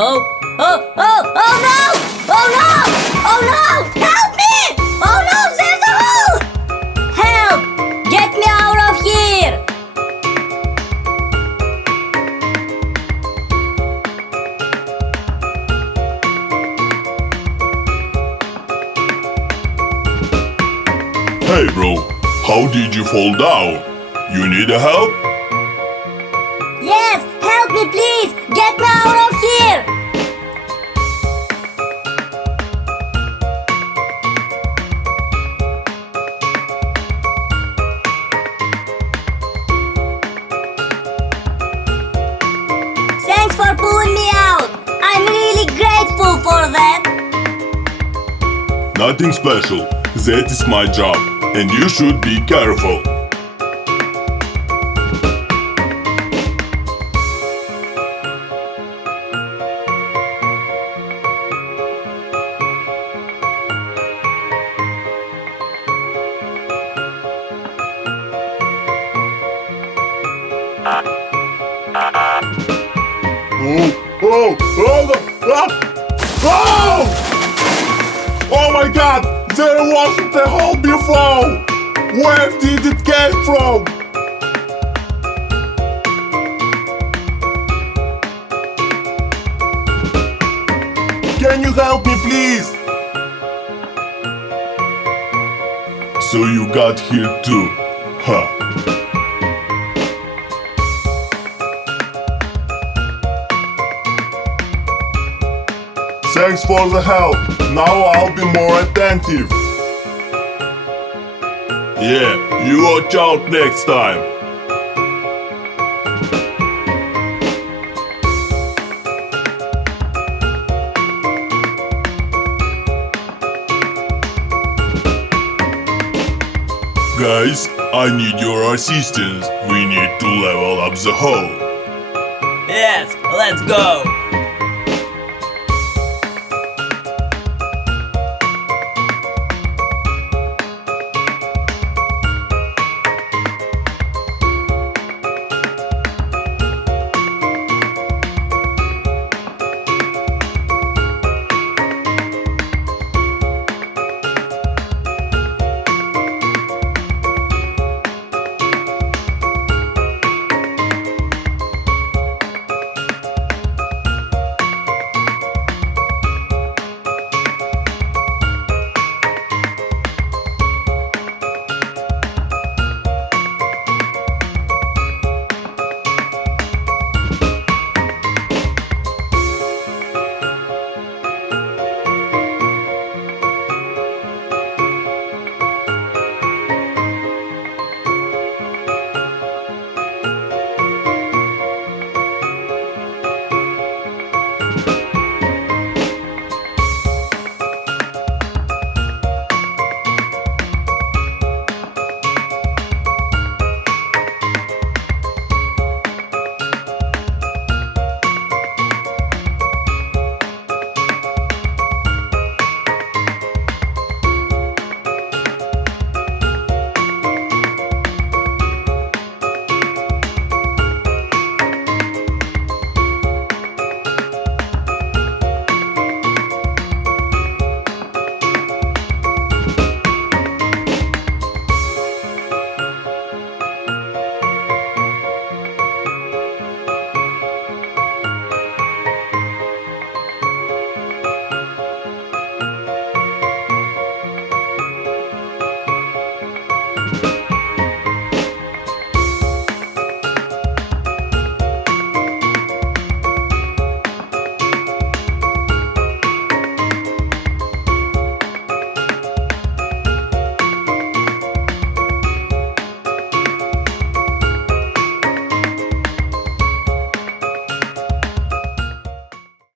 Oh, oh, oh, oh no! Oh no! Oh no! Help me! Oh no, there's a hole! Help! Get me out of here! Hey bro, how did you fall down? You need help? Yes, help me please! Get me out of here! Thanks for pulling me out! I'm really grateful for that! Nothing special. That is my job, and you should be careful. Oh my god! There wasn't a hole before! Where did it come from? Can you help me please? So you got here too, huh? Thanks for the help. Now I'll be more attentive. Yeah, you watch out next time. Guys, I need your assistance. We need to level up the hole. Yes, let's go.